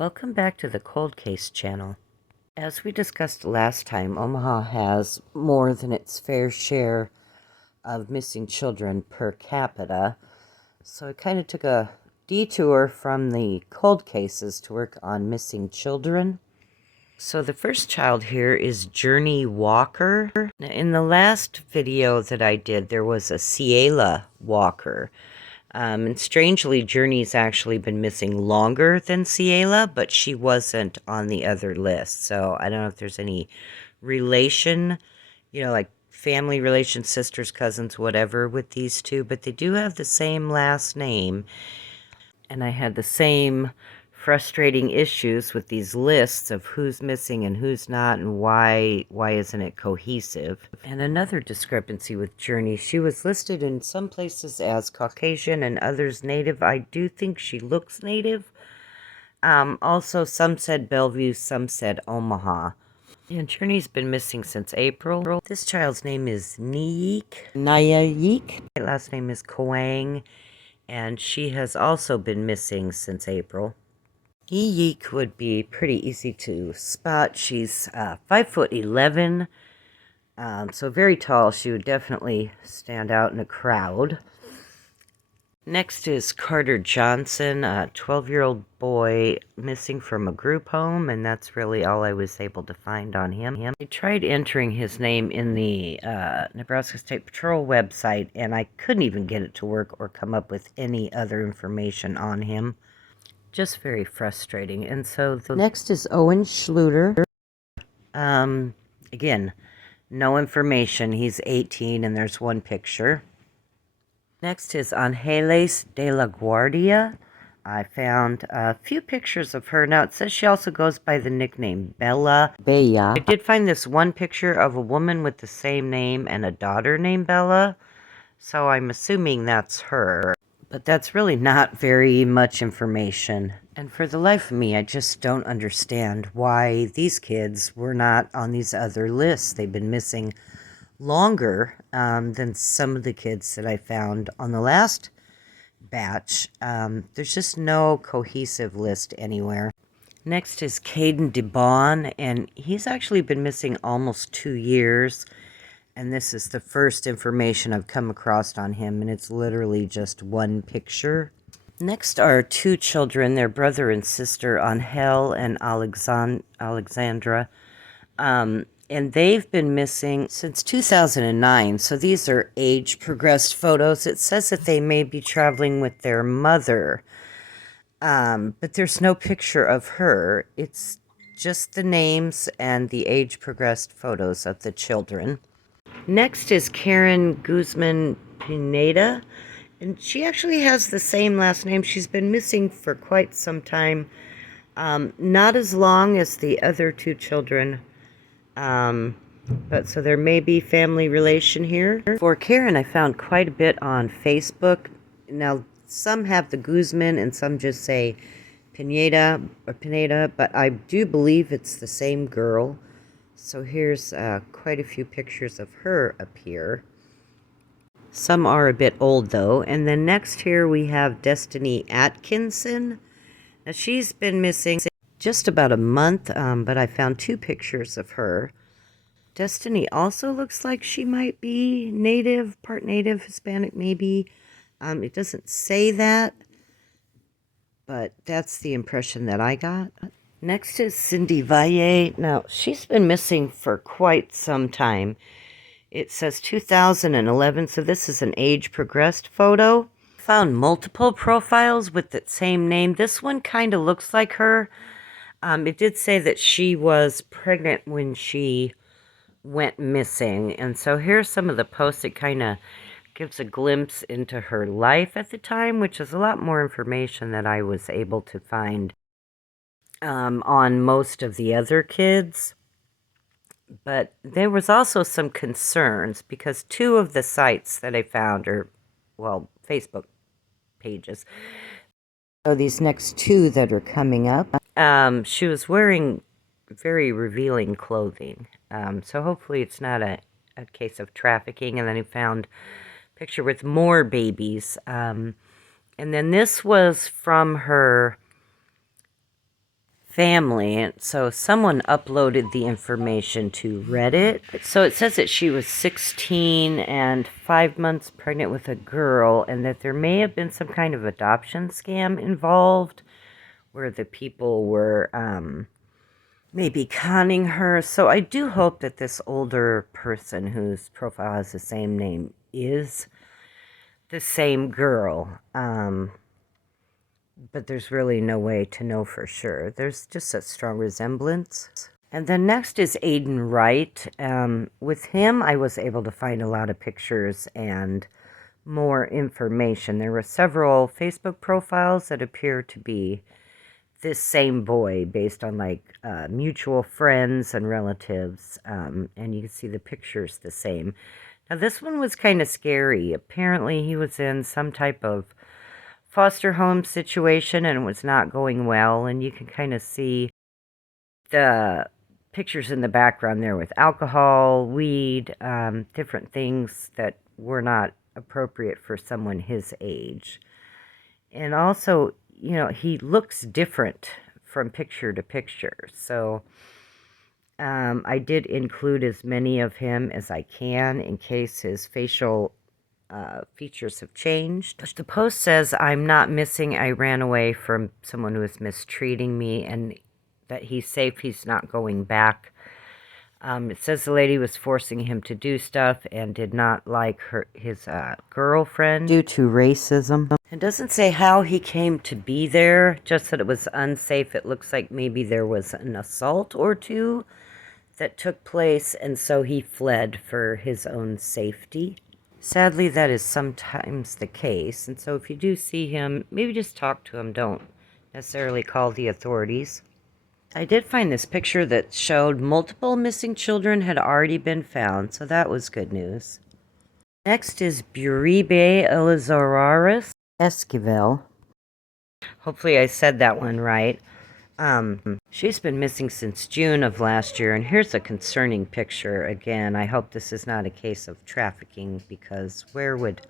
Welcome back to the Cold Case channel. As we discussed last time, Omaha has more than its fair share of missing children per capita, so I kind of took a detour from the cold cases to work on missing children. So the first child here is Journey Walker. Now, in the last video that I did, there was a Ciela Walker. And strangely, Journey's actually been missing longer than Ciela, but she wasn't on the other list. So I don't know if there's any relation, like family relation, sisters, cousins, whatever, with these two, but they do have the same last name. And I had the same frustrating issues with these lists of who's missing and who's not and why isn't it cohesive. And another discrepancy with Journey, she was listed in some places as Caucasian and others Native. I do think she looks Native. Also, some said Bellevue, some said Omaha. And Journey's been missing since April. This child's name is Naya Yeek. Last name is Kwang, and she has also been missing since April. Yeek would be pretty easy to spot. She's 5'11", so very tall. She would definitely stand out in a crowd. Next is Carter Johnson, a 12-year-old boy missing from a group home, and that's really all I was able to find on him. I tried entering his name in the Nebraska State Patrol website, and I couldn't even get it to work or come up with any other information on him. Just very frustrating. And so the next is Owen Schluter. Again, no information. He's 18 and there's one picture. Next is Angeles de la Guardia. I found a few pictures of her. Now it says she also goes by the nickname Bella. I did find this one picture of a woman with the same name and a daughter named Bella, so I'm assuming that's her. But that's really not very much information. And for the life of me, I just don't understand why these kids were not on these other lists. They've been missing longer than some of the kids that I found on the last batch. There's just no cohesive list anywhere. Next is Caden DeBon, and he's actually been missing almost 2 years. And this is the first information I've come across on him, and it's literally just one picture. Next are two children, their brother and sister, Angel and Alexandra. And they've been missing since 2009, so these are age-progressed photos. It says that they may be traveling with their mother, but there's no picture of her. It's just the names and the age-progressed photos of the children. Next is Karen Guzman Pineda, and she actually has the same last name. She's been missing for quite some time, not as long as the other two children, but so there may be family relation here. For Karen, I found quite a bit on Facebook. Now, some have the Guzman and some just say Pineda, but I do believe it's the same girl. So here's quite a few pictures of her up here. Some are a bit old, though. And then next here we have Destiny Atkinson. Now, she's been missing just about a month, but I found 2 pictures of her. Destiny also looks like she might be Native, part Native, Hispanic maybe. It doesn't say that, but that's the impression that I got. Next is Cindy Valle. Now, she's been missing for quite some time. It says 2011, so this is an age-progressed photo. Found multiple profiles with that same name. This one kind of looks like her. It did say that she was pregnant when she went missing. And so here's some of the posts. It kind of gives a glimpse into her life at the time, which is a lot more information that I was able to find on most of the other kids. But there was also some concerns because 2 of the sites that I found are, well, Facebook pages. So these next 2 that are coming up, she was wearing very revealing clothing. So hopefully it's not a case of trafficking. And then I found a picture with more babies. And then this was from her family. And so someone uploaded the information to Reddit. So it says that she was 16 and 5 months pregnant with a girl, and that there may have been some kind of adoption scam involved where the people were maybe conning her. So I do hope that this older person whose profile has the same name is the same girl. But there's really no way to know for sure. There's just a strong resemblance. And then next is Aiden Wright. With him, I was able to find a lot of pictures and more information. There were several Facebook profiles that appear to be this same boy based on like mutual friends and relatives. And you can see the pictures the same. Now, this one was kind of scary. Apparently, he was in some type of foster home situation and it was not going well, and you can kind of see the pictures in the background there with alcohol, weed, different things that were not appropriate for someone his age. And also, you know, he looks different from picture to picture. So I did include as many of him as I can in case his facial features have changed. The post says, "I'm not missing. I ran away from someone who was mistreating me, and that he's safe. He's not going back." It says the lady was forcing him to do stuff and did not like his girlfriend due to racism. It doesn't say how he came to be there, just that it was unsafe. It looks like maybe there was an assault or two that took place, and so he fled for his own safety. Sadly, that is sometimes the case, and so if you do see him, maybe just talk to him. Don't necessarily call the authorities. I did find this picture that showed multiple missing children had already been found, so that was good news. Next is Buribe Elizoraris Esquivel. Hopefully I said that one right. She's been missing since June of last year, and here's a concerning picture. Again, I hope this is not a case of trafficking, because where would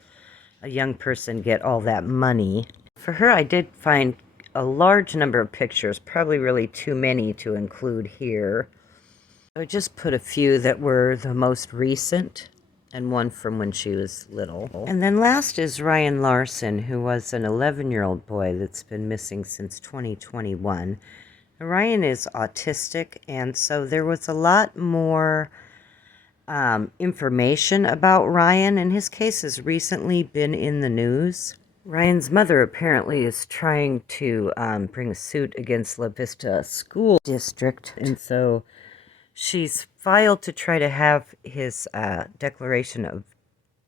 a young person get all that money? For her, I did find a large number of pictures, probably really too many to include here. I just put a few that were the most recent, and one from when she was little. And then last is Ryan Larson, who was an 11-year-old boy that's been missing since 2021. Ryan is autistic, and so there was a lot more information about Ryan, and his case has recently been in the news. Ryan's mother apparently is trying to bring a suit against La Vista School District, and so she's filed to try to have his declaration of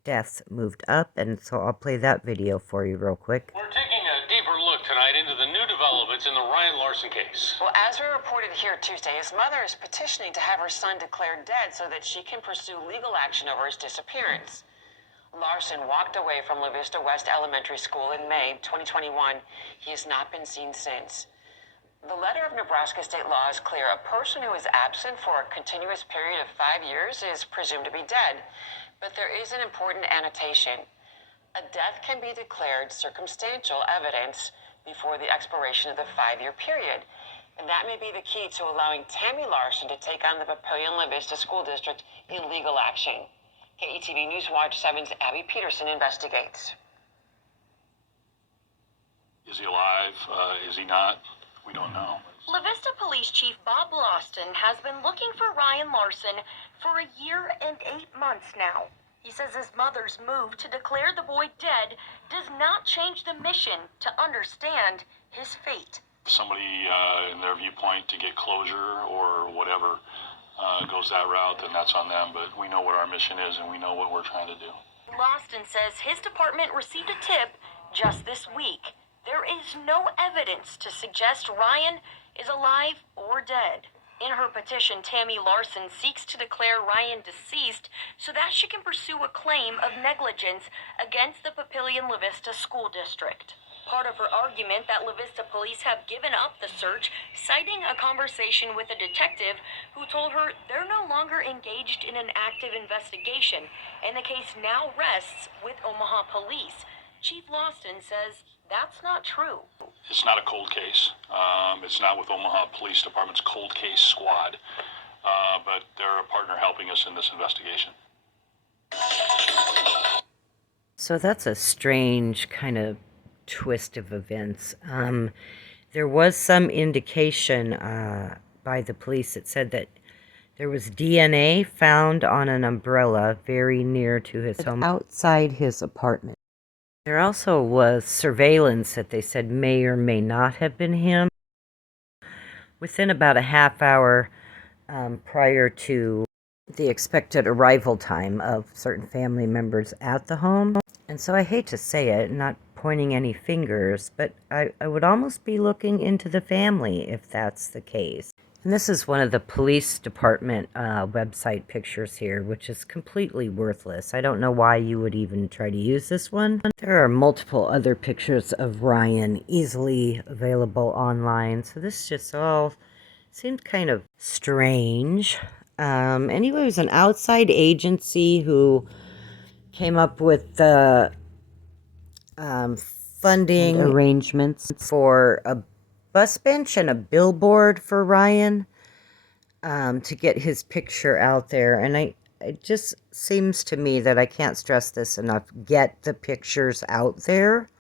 death moved up, and so I'll play that video for you real quick. We're taking a deeper look tonight into the new developments in the Ryan Larson case. Well, as we reported here Tuesday, his mother is petitioning to have her son declared dead so that she can pursue legal action over his disappearance. Larson walked away from La Vista West Elementary School in May 2021. He has not been seen since. The letter of Nebraska state law is clear. A person who is absent for a continuous period of 5 years is presumed to be dead. But there is an important annotation. A death can be declared circumstantial evidence before the expiration of the 5-year period. And that may be the key to allowing Tammy Larson to take on the Papillion La Vista School District in legal action. KETV News Watch 7's Abby Peterson investigates. Is he alive? Is he not? We don't know. La Vista Police Chief Bob Loston has been looking for Ryan Larson for 1 year and 8 months now. He says his mother's move to declare the boy dead does not change the mission to understand his fate. Somebody in their viewpoint to get closure or whatever goes that route, then that's on them. But we know what our mission is and we know what we're trying to do. Loston says his department received a tip just this week. There is no evidence to suggest Ryan is alive or dead. In her petition, Tammy Larson seeks to declare Ryan deceased so that she can pursue a claim of negligence against the Papillion La Vista School District. Part of her argument that La Vista police have given up the search, citing a conversation with a detective who told her they're no longer engaged in an active investigation, and the case now rests with Omaha police. Chief Loston says That's not true. It's not a cold case. It's not with Omaha Police Department's cold case squad, but they're a partner helping us in this investigation. So that's a strange kind of twist of events. There was some indication by the police that said that there was DNA found on an umbrella very near to his home, outside his apartment. There also was surveillance that they said may or may not have been him. Within about a half hour prior to the expected arrival time of certain family members at the home. And so I hate to say it, not pointing any fingers, but I would almost be looking into the family if that's the case. And this is one of the police department website pictures here, which is completely worthless. I don't know why you would even try to use this one. There are multiple other pictures of Ryan easily available online, so this just all seemed kind of strange. Anyway, it was an outside agency who came up with the funding arrangements for a bus bench and a billboard for Ryan to get his picture out there. And it just seems to me that I can't stress this enough. Get the pictures out there.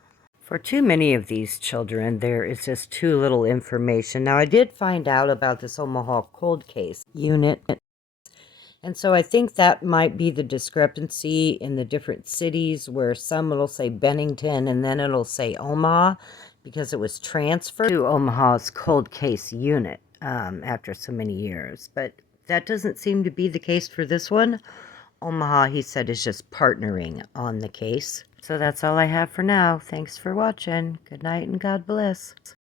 For too many of these children, there is just too little information. Now, I did find out about this Omaha cold case unit, and so I think that might be the discrepancy in the different cities, where some it'll say Bennington and then it'll say Omaha, because it was transferred to Omaha's cold case unit after so many years. But that doesn't seem to be the case for this one. Omaha, he said, is just partnering on the case. So that's all I have for now. Thanks for watching. Good night and God bless.